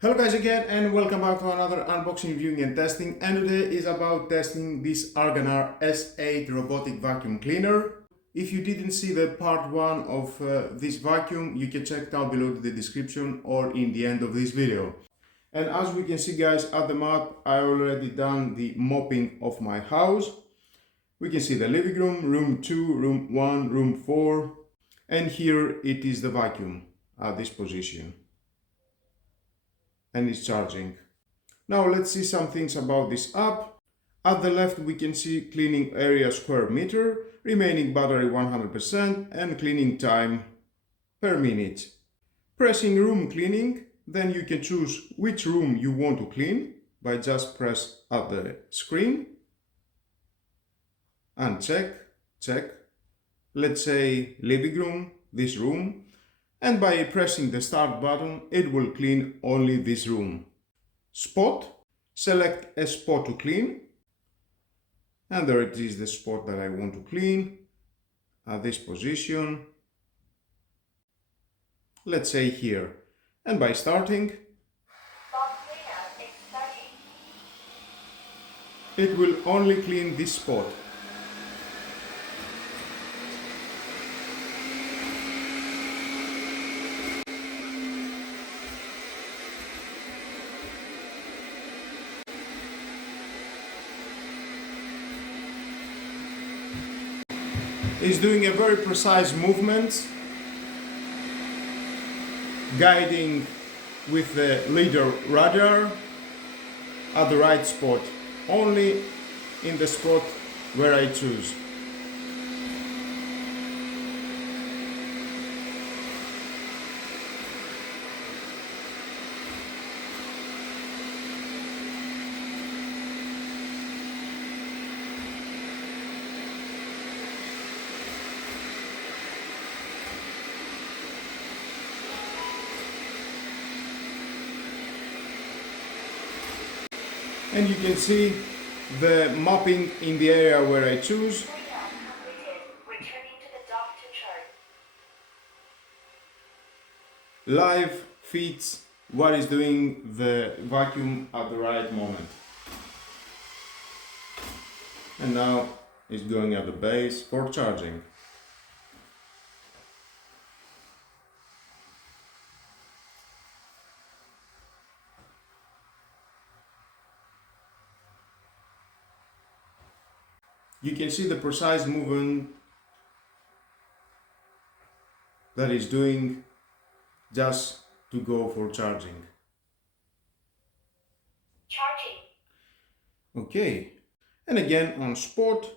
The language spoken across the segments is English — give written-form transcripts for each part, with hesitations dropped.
Hello guys again and welcome back to another unboxing, reviewing and testing, and today is about testing this Arnagar S8 robotic vacuum cleaner. If you didn't see the part 1 of this vacuum, you can check down below in the description or in the end of this video. And as we can see guys at the map, I already done the mopping of my house. We can see the living room, room 2, room 1, room 4, and here it is the vacuum at this position. And it's charging. Now let's see some things about this app. At the left we can see cleaning area square meter, remaining battery 100% and cleaning time per minute. Pressing room cleaning, then you can choose which room you want to clean by just press at the screen and check. Let's say living room, this room. And by pressing the start button, it will clean only this room. Spot, select a spot to clean. And there it is, the spot that I want to clean at this position. Let's say here. And by starting, it will only clean this spot. Is doing a very precise movement, guiding with the leader radar at the right spot, only in the spot where I choose. And you can see the mopping in the area where I choose. Live feeds what is doing the vacuum at the right moment. And now it's going at the base for charging. You can see the precise movement that is doing just to go for charging. Okay, and again on spot,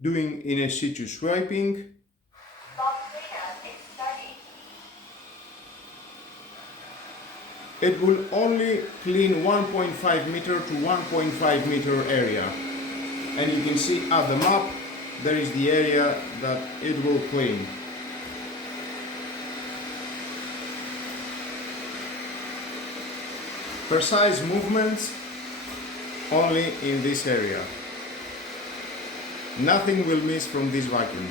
doing in a situ swiping. It will only clean 1.5 meter to 1.5 meter area. And you can see at the map, there is the area that it will clean. Precise movements only in this area. Nothing will miss from this vacuum.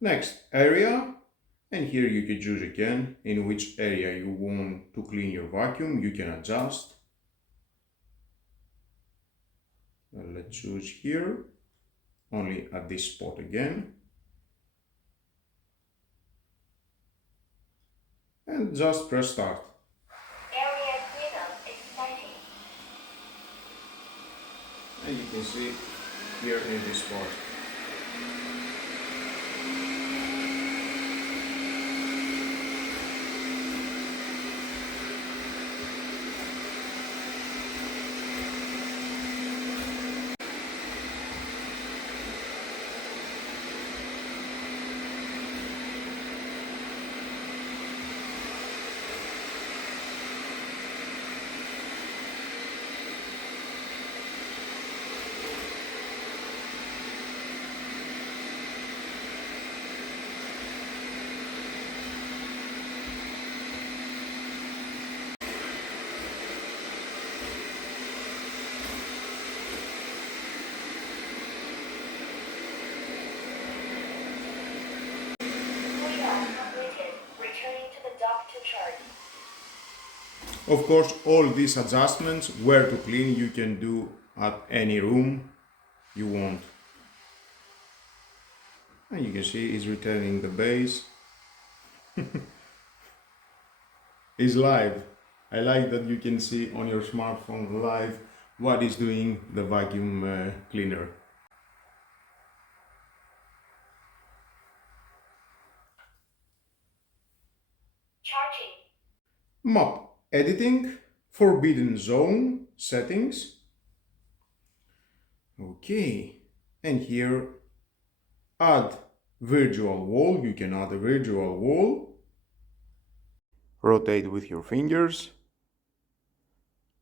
Next, area, and here you can choose again in which area you want to clean your vacuum. You can adjust. Let's choose here, only at this spot again. And just press start. Area cleanup exciting. And you can see here in this spot. Of course, all these adjustments, where to clean, you can do at any room you want. And you can see it's returning the base. It's live. I like that you can see on your smartphone live what is doing the vacuum cleaner. Charging. Map editing, forbidden zone settings. Okay, and here add virtual wall. You can add a virtual wall. Rotate with your fingers.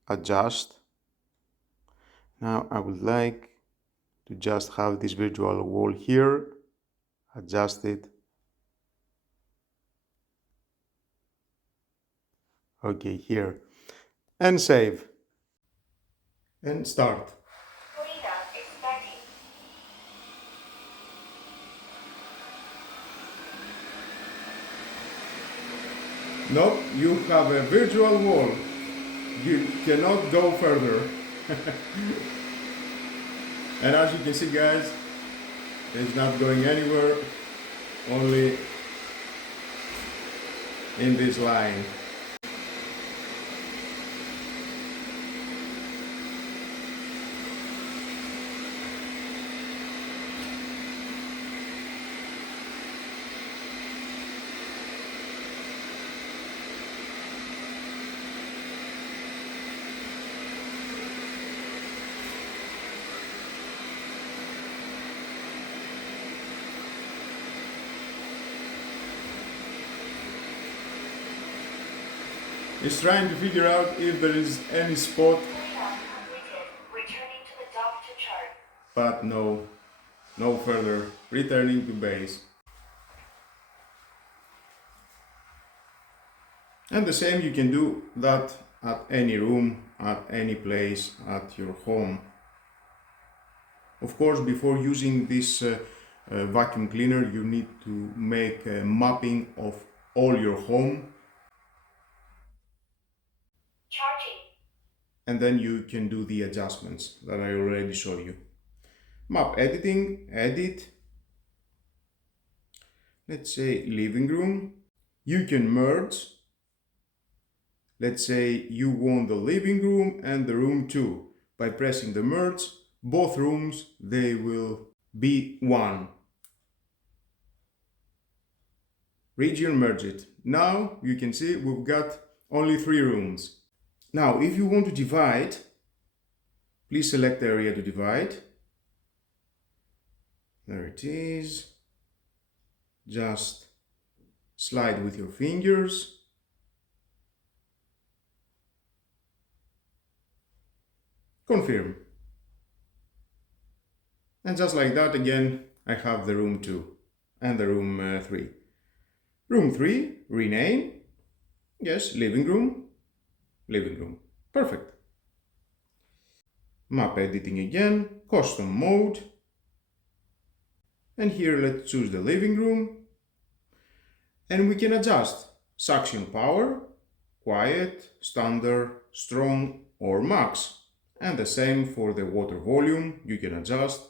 Adjust. Now I would like to just have this virtual wall here. Adjust it. Okay, here. And save. And start. Cleanup is starting. Nope, you have a virtual wall. You cannot go further. And as you can see, guys, it's not going anywhere, only in this line. It's trying to figure out if there is any spot, Cleanup completed. Returning to the dock to chart. but no further, returning to base. And the same, you can do that at any room, at any place, at your home. Of course, before using this vacuum cleaner, you need to make a mapping of all your home, Charging. and then you can do the adjustments that I already showed you. Map editing, edit, let's say living room. You can merge. Let's say you want the living room and the room too. By pressing the merge, both rooms, they will be one. Region merge it. Now you can see we've got only 3 rooms. Now if you want to divide, please select the area to divide. There it is. Just slide with your fingers. Confirm. And just like that, again, I have the room 2 and the room 3. Room 3, rename. Yes, living room. Living room. Perfect. Map editing again, custom mode. And here let's choose the living room. And we can adjust suction power, quiet, standard, strong or max. And the same for the water volume, you can adjust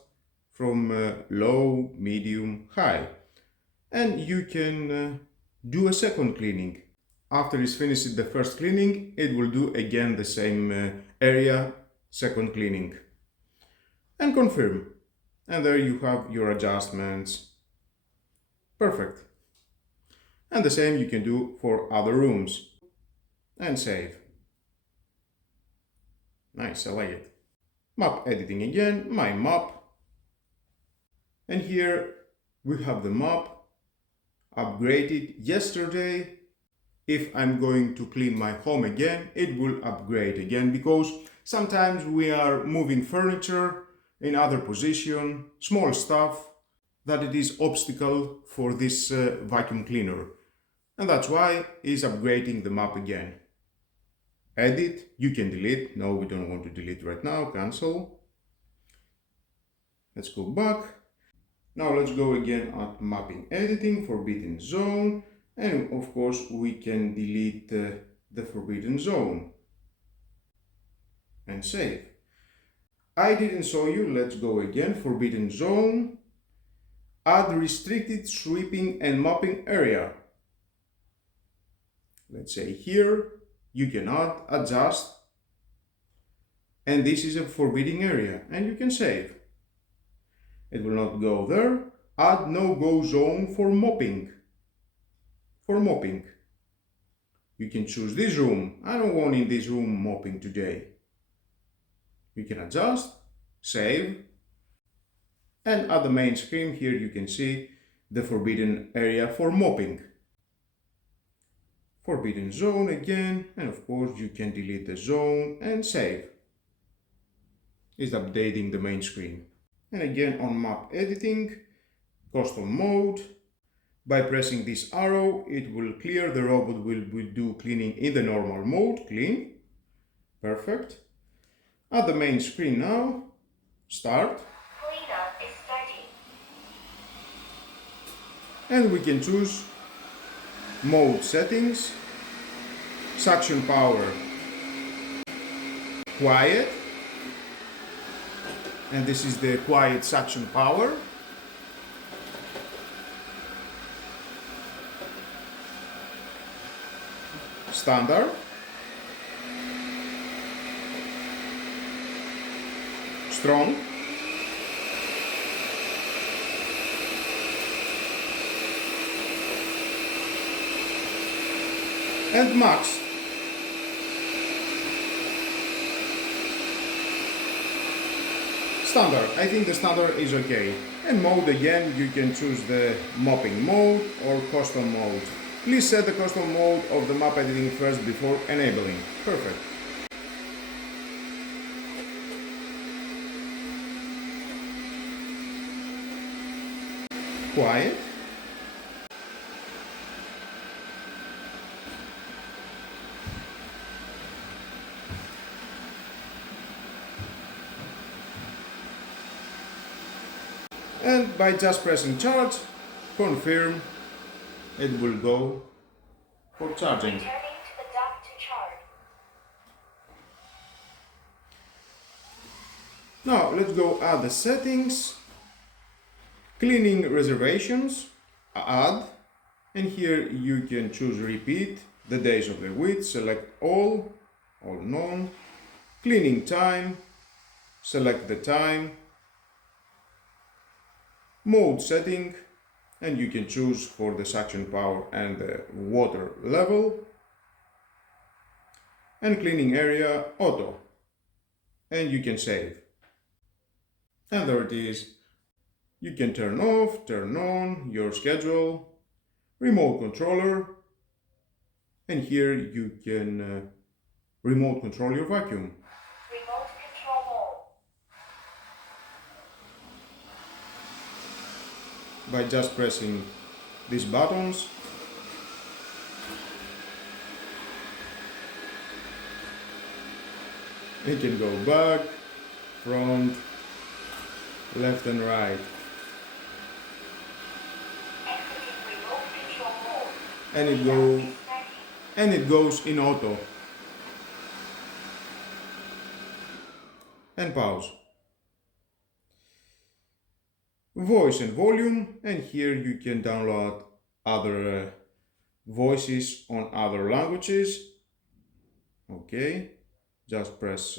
from low, medium, high. And you can do a second cleaning. After it's finished the first cleaning, it will do again the same area, second cleaning. And confirm. And there you have your adjustments. Perfect. And the same you can do for other rooms. And save. Nice, I like it. Map editing again, my map. And here we have the map upgraded yesterday. If I'm going to clean my home again, it will upgrade again because sometimes we are moving furniture in other position, small stuff, that it is obstacle for this vacuum cleaner. And that's why it's upgrading the map again. Edit, you can delete. No, we don't want to delete right now, cancel. Let's go back. Now let's go again at mapping editing, forbidden zone. And of course we can delete the forbidden zone and save. I didn't show you, let's go again, forbidden zone, add restricted sweeping and mopping area. Let's say here you can add, adjust, and this is a forbidden area, and you can save. It will not go there. Add no-go zone for mopping. For mopping. You can choose this room. I don't want in this room mopping today. You can adjust, save, and at the main screen here you can see the forbidden area for mopping. Forbidden zone again, and of course you can delete the zone and save. It's updating the main screen. And again on map editing, custom mode. By pressing this arrow, it will clear, the robot will do cleaning in the normal mode, clean. Perfect. At the main screen now, start. Cleanup is starting. And we can choose mode settings, suction power, quiet. And this is the quiet suction power. Standard. Strong. And max. Standard. I think the standard is okay. And mode again, you can choose the mopping mode or custom mode. Please set the custom mode of the map editing first before enabling. Perfect. Quiet. And by just pressing charge, confirm, it will go for charging. Returning to the dock to charge. Now let's go add the settings, cleaning reservations, add, and here you can choose repeat, the days of the week, select all none, cleaning time, select the time, mode setting, and you can choose for the suction power and the water level, and cleaning area auto, and you can save. And there it is. You can turn off, turn on your schedule, remote controller, and here you can remote control your vacuum. Remote control mode. By just pressing these buttons. It can go back, front, left and right. Exiting remote control mode. And it goes in auto. And pause. Voice and volume, and here you can download other voices on other languages. Okay, just press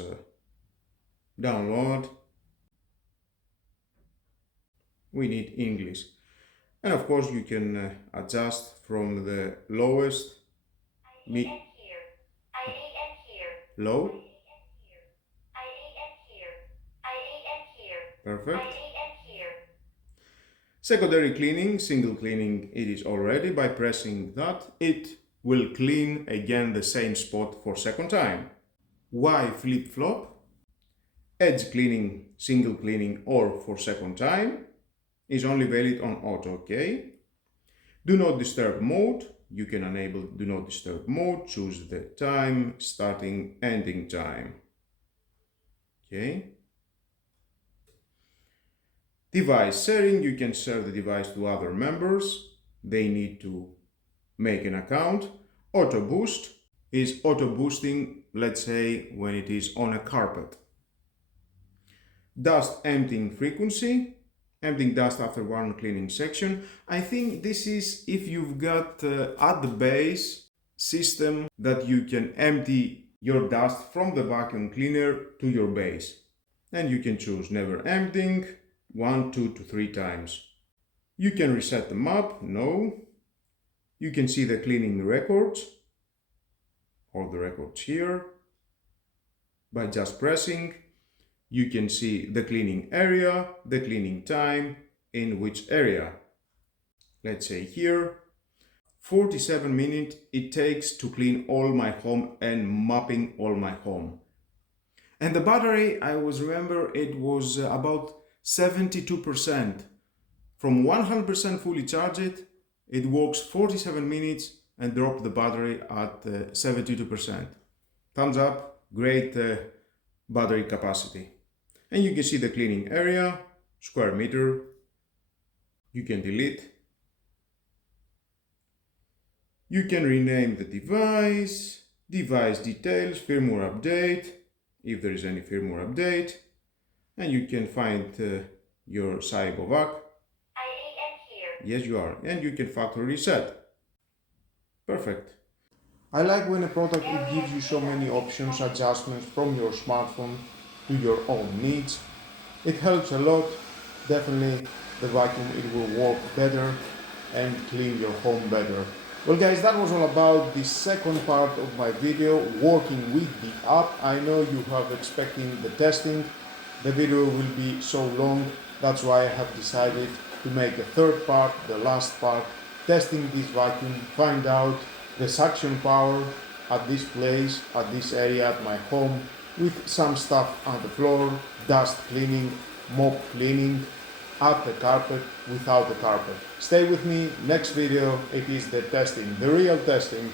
download. We need English, and of course you can adjust from the lowest, IAM here. IAM here. low, IAM here. IAM here. perfect. IAM here. Secondary cleaning, single cleaning, it is already. By pressing that, it will clean again the same spot for second time. Why flip-flop? Edge cleaning, single cleaning, or for second time is only valid on auto, okay? Do not disturb mode, you can enable do not disturb mode, choose the time, starting, ending time, okay? Device sharing, you can share the device to other members, they need to make an account. Auto boost, is auto boosting, let's say when it is on a carpet. Dust emptying frequency, emptying dust after one cleaning section. I think this is if you've got at the base system that you can empty your dust from the vacuum cleaner to your base. And you can choose never emptying, 1, 2 to 3 times. You can reset them up, no. You can see the cleaning records, or the records here, by just pressing. You can see the cleaning area, the cleaning time, in which area. Let's say here, 47 minutes it takes to clean all my home and mopping all my home. And the battery, I remember it was about 72%. From 100% fully charged, it works 47 minutes and drop the battery at 72%. Thumbs up, great battery capacity. And you can see the cleaning area, square meter. You can delete. You can rename the device, device details, firmware update, if there is any firmware update. And you can find your Cybovac. I am here. Yes, you are. And you can factory reset. Perfect. I like when a product it gives you so many options, adjustments from your smartphone to your own needs. It helps a lot. Definitely the vacuum, it will work better and clean your home better. Well guys, that was all about the second part of my video, working with the app. I know you have expecting the testing. The video will be so long, that's why I have decided to make a third part, the last part, testing this vacuum, find out the suction power at this place, at this area, at my home, with some stuff on the floor, dust cleaning, mop cleaning, at the carpet, without the carpet. Stay with me, next video it is the testing, the real testing.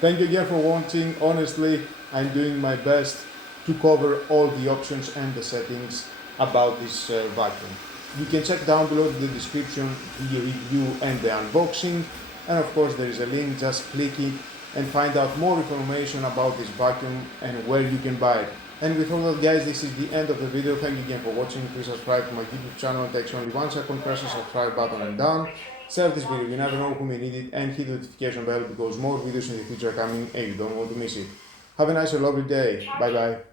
Thank you again for watching. Honestly, I'm doing my best to cover all the options and the settings about this vacuum. You can check down below in the description the review and the unboxing, and of course there is a link, just click it and find out more information about this vacuum and where you can buy it. And with all that guys, this is the end of the video. Thank you again for watching. Please subscribe to my YouTube channel. It takes only 1 second. Press the subscribe button and done. Share this video, you never know who may need it, and hit the notification bell because more videos in the future are coming and you don't want to miss it. Have a nice and lovely day. Bye bye.